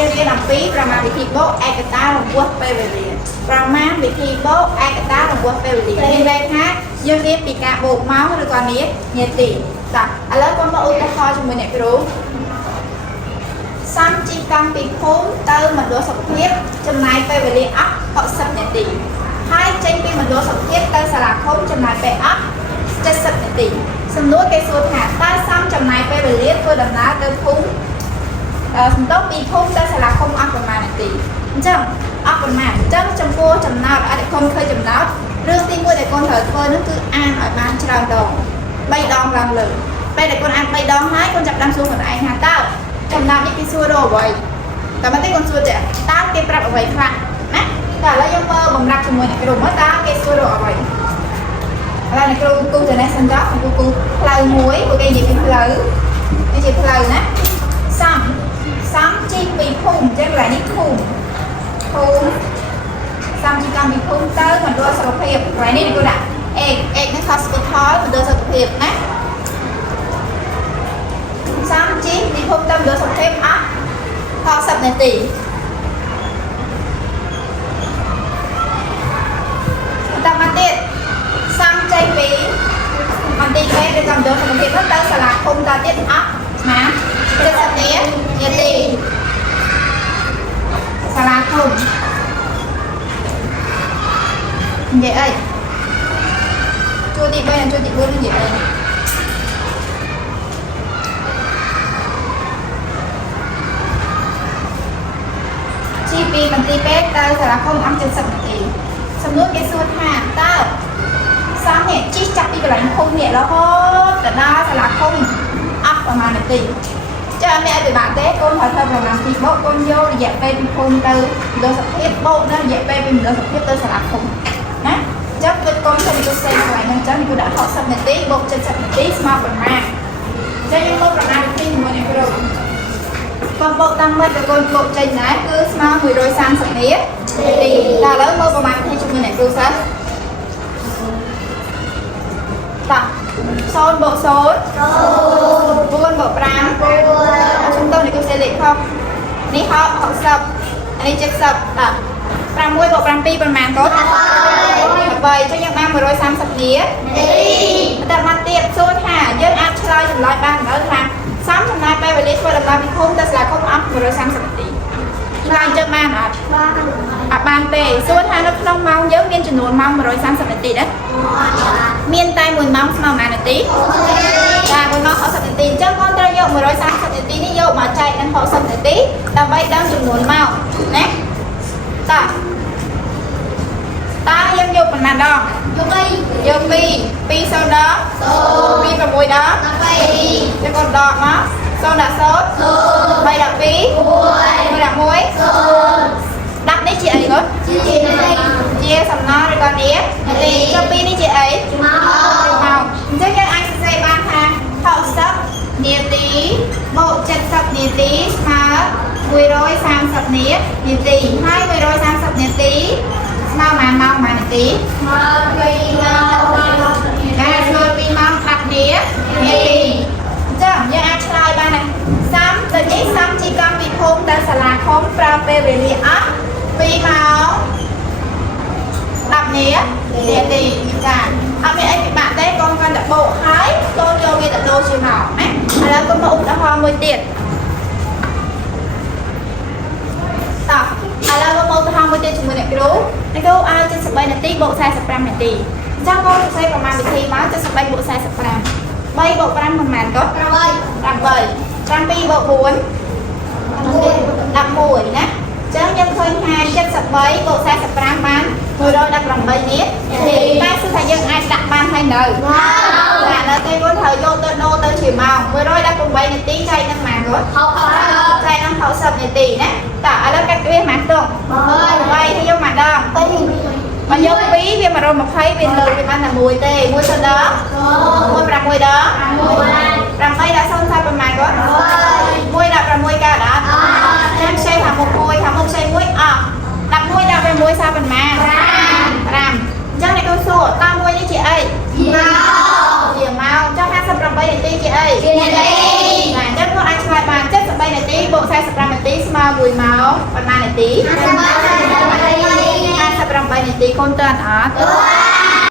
យើងរៀនអំពីប្រមាណវិធីបូកឯកតារង្វាស់ពេលវេលាប្រមាណវិធីបូកឯកតារង្វាស់ពេលវេលាមានន័យថាយើងរៀនពីការបូកម៉ោងឬក៏នាទីចាឥឡូវកូនមកឧទាហរណ៍ជាមួយអ្នកគ្រូសំជីកម្មពីភូមិទៅមណ្ឌលសុខភាពចំណាយពេលវេលាអស់60នាទីហើយចេញពីមណ្ឌលសុខភាពទៅសាលាឃុំចំណាយពេលអស់70នាទីសំណួរគេសួរថាតើសំចំណាយពេលវេលាធ្វើដំណើរទៅភូមិសំដៅពីភូមិទៅសាលាឃុំអស់ប្រមាណនាទីអញ្ចឹងអស់ប្រមាណអញ្ចឹងចំពោះចំណោទអតិថិជនឃើញចំណោទរឿងទី1ដែលកូនត្រូវធ្វើនោះគឺអានឲ្យបានច្រើនដង3ដងឡើងលើពេលដែលកូនអាន3ដងហើយកូនចាប់ផ្ដើមសួរខ្លួនឯងថាតើចំណោទនេះគេសួររកអ្វីតែមិនទេកូនសួរទេតើគេប្រាប់អ្វីខ្លះណាតែឥឡូវយើងមើលបំរាប់ជាមួយអ្នកគ្រូមើលតើគេសួររកអ្វីឥឡូវអ្នកគ្រូគូទៅនេះសិនចុះគូផ្លូវមួយពួកគេនិយាយពីផ្លូវនេះជាផ្លូវណាសំជីពីភូមិអញ្ចឹងកន្លែងនេះភូមិសំជីកម្មពីភូមិទៅមណ្ឌលសុខភាពកន្លែងនេះគេដាក់អេនេះ hospital មណ្ឌលសុខភាពណាសំជីពីភូមិទៅមណ្ឌលសុខភាពអស់60នាទីតាមមកទៀតសំចេញពីមន្ទីរពេទ្យឬក៏មណ្ឌលសុខភាពទៅសាលាឃុំតទៀតអស់ណា70នាទីសាលាឃុំនិយាយអីជួរទី3និងជួរទី4និយាយអីជីពីមន្ទីរពេទ្យទៅសាលាឃុំអស់70នាទីសំណួរគេសួរថាតើសំនេះជិះចាប់ពីកន្លែងភូមិនេះរហូតទៅដល់សាលាឃុំអស់ប្រមាណនាទីចាអ្នកឲ្យពិបាកទេកូនត្រូវធ្វើប្រមាណពីបូកកូនយករយៈពេលពីភូមិទៅមណ្ឌលសុខភាពបូកនៅរយៈពេលពីមណ្ឌលសុខភាពទៅសាលាឃុំណាអញ្ចឹងគឺកូនធ្វើទៅផ្សេងកន្លែងហ្នឹងអញ្ចឹងគឺដាក់60នាទីបូក70នាទីស្មើប្រមាណអញ្ចឹងយើងមើលប្រមាណវិធីជាមួយអ្នកគ្រូកូនបូកតាមមិត្តកូនបូកចេញដែរគឺស្មើ130នាទីតែឥឡូវមើលប្រមាណវិធីជាមួយអ្នកគ្រូសិនតា0បូក0 4បូក5ខ្ញុំទៅនេះគឺសេលេខផងនេះ60នេះ70តា6បូក7ប្រមាណកូន8ចឹងយើងបាន130នាទីតែមកទៀតសួរថាយើងអាចឆ្លើយចម្លើយបានដល់ថាសំចំណាយពេលវេលាធ្វើដំណើរពីភូមិទៅសាលាឃុំអស់130នាទីឆ្លើយចឹងបានអត់បានទេសួរថានៅក្នុងម៉ោងយើងមានចំនួនម៉ោង130នាទីដែរមានតែ1ម៉ោងស្មើប៉ុន្មាននាទីចា1ម៉ោង60នាទីអញ្ចឹងគាត់ត្រូវយក130នាទីនេះយកមកចែកនឹង60នាទីដើម្បីដឹងចំនួនម៉ោងណាតើយើងយកប៉ុន្មានដងយក2 0ដង2 6ដងចឹងគាត់ដកមក0ដាក់0 3ដាក់2 1ដាក់1ដាក់នេះជាអីគាត់ជាសំណល់ឬក៏នាទីចុះ2នេះជាអីម៉ោងអញ្ចឹងយើងអាចសរសេរបានថា60នាទីបូក70នាទីស្មើ130នាទីហើយ130នាទីស្មើប៉ុន្មានម៉ោងប៉ុន្មាននាទីស្មើ2ម៉ោងតែស្មើ2ម៉ោង10នាទីអញ្ចឹងយើងអាចឆ្លើយបានថាសំដូចនេះសំជីកម្មពីភូមិទៅសាលាឃុំប្រើពេលវេលាអស់2ម៉ោង10នាទីចាអត់មានអីពិបាកទេកូនគាត់តែបូកហើយកូនយកវាទៅដូរជាម៉ោងណាឥឡូវកូនមកឧទាហរណ៍មួយទៀតតោះឥឡូវមកឧទាហរណ៍មួយទៀតជាមួយអ្នកគ្រូឲ្យ73នាទីបូក45នាទីអញ្ចឹងកូនសរសេរប្រមាណវិធីមក73បូក45 3បូក5ប្រមាណកូន8 7បូក4 11ណាអញ្ចឹងយើងឃើញថា73បូក45បាន118នាទីតែគឺថាយើងអាចដាក់បានហើយនៅបាទនៅពេលគាត់ត្រូវយកទៅដូរទៅជាម៉ោង118នាទីចែកនឹងម៉ានគាត់60ចែកនឹង60នាទីណាតើឥឡូវកាត់វាម៉ានទង8ហើយយកម៉ានដងទៅបើយក2វា120វាលើវាបានតែ1ទេ1សិនដង1 6ដង8ដាក់0ថាប្រមាណគាត់1ដាក់6កើតអត់ចាំខ្ចីថាមុខ1ថាមុខខ្ចី1អស់11ដាក់6សាប៉ុន្មាន5អញ្ចឹងអ្នកគ្រូសួរតើ1នេះជាអីជាម៉ោងចុះ58នាទីជាអីជានាទីអញ្ចឹងគាត់អាចឆ្លើយបាន73នាទីបូក45នាទីស្មើ1ម៉ោង ប៉ុន្មាននាទី58នាទីកូនតើអត់